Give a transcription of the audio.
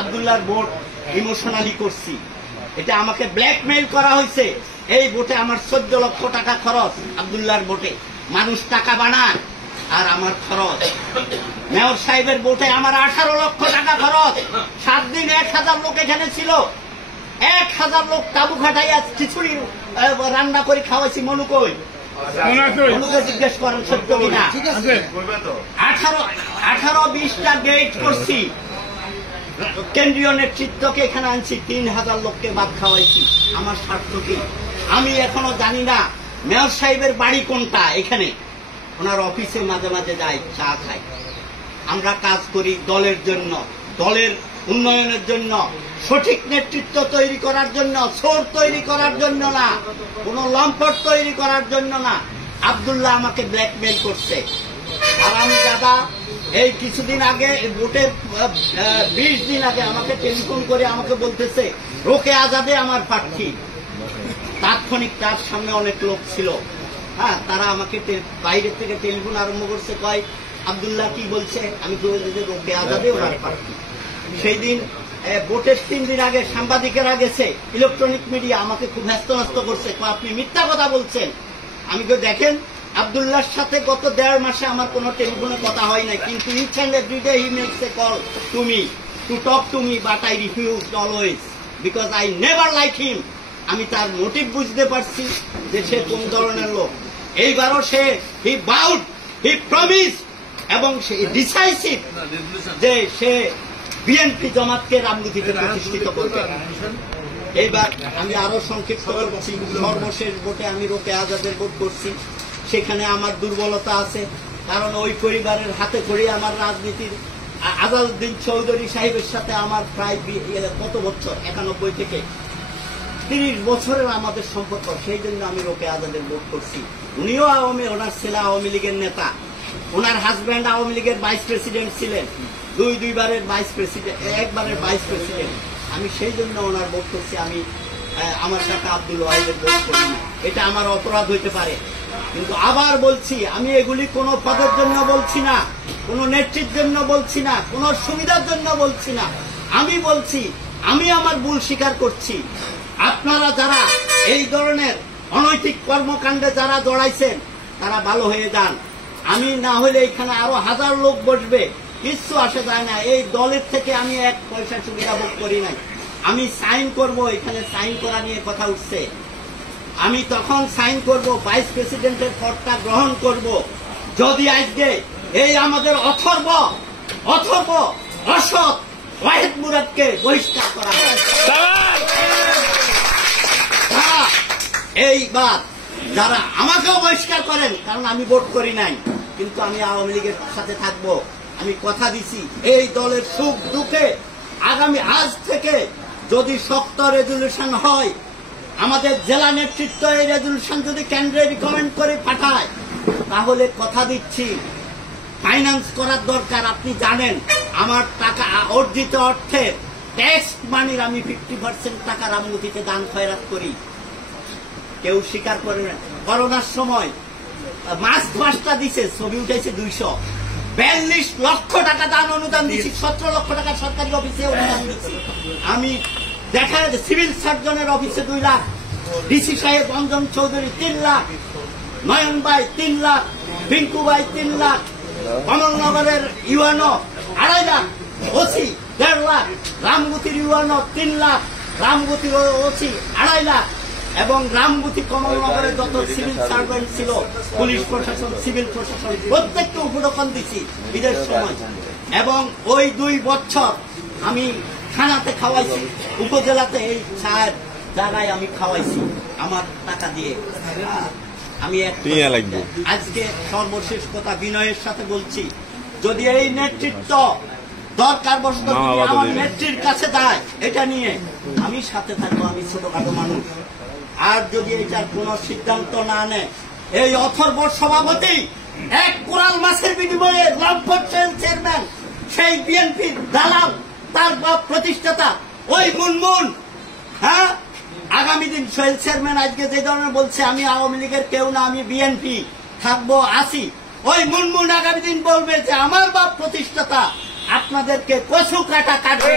আব্দুল্লাহর vote emotionally করছি, এটা আমাকে ব্ল্যাকমেইল করা হয়েছে। এই ভোটে আমার 14 লক্ষ টাকা খরচ। আব্দুল্লাহর ভোটে মানুষ টাকা বানায় আর আমার খরচ। মেয়র সাহেবের ভোটে আমার 18 লক্ষ টাকা খরচ। 7 দিন 1000 লোক এখানে ছিল। 1000 লোক তাবু খাটাইয়া খিচুড়ি রান্না করে খাওয়াইছি। মনুকই মনুকে জিজ্ঞেস করেন সত্য কিনা। 18-20টা গেট করছি। কেন্দ্রীয় নেতৃত্বকে এখানে আনছি, 3000 লোককে ভাত খাওয়াইছি। আমার স্বার্থ কি? আমি এখনো জানি না মেয়র সাহেবের বাড়ি কোনটা। এখানে ওনার অফিসে মাঝে মাঝে যাই, চা খাই। আমরা কাজ করি দলের জন্য, দলের উন্নয়নের জন্য, সঠিক নেতৃত্ব তৈরি করার জন্য, সোর তৈরি করার জন্য না, কোন লম্পট তৈরি করার জন্য না। আব্দুল্লাহ আমাকে ব্ল্যাকমেইল করছে। আর আমি দাদা এই কিছুদিন আগে, ভোটের 20 দিন আগে আমাকে টেলিফোন করে আমাকে বলতেছে রোকেয়া আজাদে আমার প্রার্থী। তাৎক্ষণিক তার সামনে অনেক লোক ছিল, হ্যাঁ, তারা আমাকে বাইরে থেকে টেলিফোন আরম্ভ করছে, কয় আব্দুল্লাহ কি বলছে? আমি বলছি যে রোকেয়া আজাদে ওনার প্রার্থী। সেই দিন ভোটের 3 দিন আগে সাংবাদিকেরা গেছে, ইলেকট্রনিক মিডিয়া আমাকে খুব হ্যাস্ত করছে, আপনি মিথ্যা কথা বলছেন। আমি তো দেখেন আব্দুল্লাহর সাথে গত 1.5 মাসে আমার কোনো টেলিফোনে কথা হয় নাই, কিন্তু each and every day he makes a call to me to talk to me, but I refused always because I never like him. আমি তার মোটিভ বুঝতে পারছি যে সে কোন ধরনের লোক। এইবারও সে হি বাউড, হি প্রমিস এবং সে ডিসাইসিভ যে সে বিএনপি জামাতকে রামগতিতে প্রতিষ্ঠিত করবে। এইবার আমি আরো সংক্ষিপ্ত করছি। সর্বশেষ ভোটে আমি রোকেয়া আজাদের ভোট করছি। সেখানে আমার দুর্বলতা আছে, কারণ ওই পরিবারের হাতে করে আমার রাজনীতির আজাদউদ্দিন চৌধুরী সাহেবের সাথে আমার প্রায় কত বছর, 91 থেকে 30 বছরের আমাদের সম্পর্ক। সেই জন্য আমি রোকেয়া আজাদের ভোট করছি। উনিও ওনার ছেলে আওয়ামী লীগের নেতা, ওনার হাজব্যান্ড আওয়ামী লীগের ভাইস প্রেসিডেন্ট ছিলেন, দুইবারের ভাইস প্রেসিডেন্ট, একবারের ভাইস প্রেসিডেন্ট। আমি সেই জন্য ওনার ভোট করছি। আমি আমার কাকা আব্দুল ওয়াহিদের ভোট করি না, এটা আমার অপরাধ হইতে পারে। কিন্তু আবার বলছি, আমি এগুলি কোনো পদের জন্য বলছি না, কোনো নেতৃত্বের জন্য বলছি না, কোনো সুবিধার জন্য বলছি না। আমি বলছি আমি আমার ভুল স্বীকার করছি। আপনারা যারা এই ধরনের অনৈতিক কর্মকাণ্ডে যারা জড়াইছেন তারা ভালো হয়ে যান। আমি না হলে এখানে আরো 1000 লোক বসবে, কিচ্ছু আসে যায় না। এই দলের থেকে আমি 1 পয়সা সুবিধা ভোগ করি নাই। আমি সাইন করব, এখানে সাইন করা নিয়ে কথা উঠছে। আমি তখন সাইন করব, ভাইস প্রেসিডেন্টের পদটা গ্রহণ করব যদি আজকে এই আমাদের অথর্ব অসৎ ওয়াহিদ মুরাদকে বহিষ্কার করা হয়। এইবার যারা আমাকেও বহিষ্কার করেন, কারণ আমি ভোট করি নাই, কিন্তু আমি আওয়ামী লীগের সাথে থাকবো। আমি কথা দিছি এই দলের সুখ দুঃখে আগামী আজ থেকে যদি শক্ত রেজুলেশন হয়, আমাদের জেলা নেতৃত্ব এই রেজুলেশন যদি কেন্দ্রে রিকমেন্ড করে পাঠায়, তাহলে কথা দিচ্ছি ফাইন্যান্স করার দরকার। আপনি জানেন আমার টাকা অর্জিত অর্থের ট্যাক্স মানির আমি 50% টাকা রামগতিতে দান খয়রাত করি। কেউ স্বীকার করে না। করোনার সময় মাস্ক 5টা দিছে, ছবি উঠেছে 242 লক্ষ টাকা দান অনুদান দিচ্ছি। 17 লক্ষ টাকা সরকারি অফিসে অনুদান দিচ্ছি। আমি দেখা যাচ্ছে সিভিল সার্জনের অফিসে 2 লাখ, ডিসি সাহেব অঞ্জন চৌধুরী 3 লাখ, নয়ন ভাই 3 লাখ, পিঙ্কু ভাই 3 লাখ, কমলনগরের ইউএনও 2.5 লাখ, ওসি 1.5 লাখ, রামগতির ইউএনও 3 লাখ, রামগতির ওসি 2.5 লাখ এবং রামগতি কমলনগরের যত সিভিল সার্ভেন্ট ছিল, পুলিশ প্রশাসন, সিভিল প্রশাসন, প্রত্যেককে উপঢৌকন দিচ্ছি ঈদের সময়। এবং ওই 2 বছর আমি থানাতে খাওয়াইছি, উপজেলাতে এই 4 জায়গায় আমি খাওয়াইছি আমার টাকা দিয়ে। আমি আজকে সর্বশেষ কথা বিনয়ের সাথে বলছি, যদি এই নেতৃত্ব দরকার বসত আমার নেত্রীর কাছে যায় এটা নিয়ে, আমি সাথে থাকবো। আমি ছোটখাটো মানুষ। আর যদি এটার কোন সিদ্ধান্ত না নেয়, এই অথর্ব সভাপতি 1 কোরাল মাছের বিনিময়ে লম্পট চেয়ারম্যান, সেই বিএনপির দালাল, তার বাপ প্রতিষ্ঠাতা ওই মুনমুন, হ্যাঁ, আগামী দিন সোহেল চেয়ারম্যান আজকে যে ধরনের বলছে আমি আওয়ামী লীগের কেউ না, আমি বিএনপি থাকবো, আসি, ওই মুনমুন আগামী দিন বলবে যে আমার বাপ প্রতিষ্ঠাতা, আপনাদেরকে কচু কাটা কাটবে।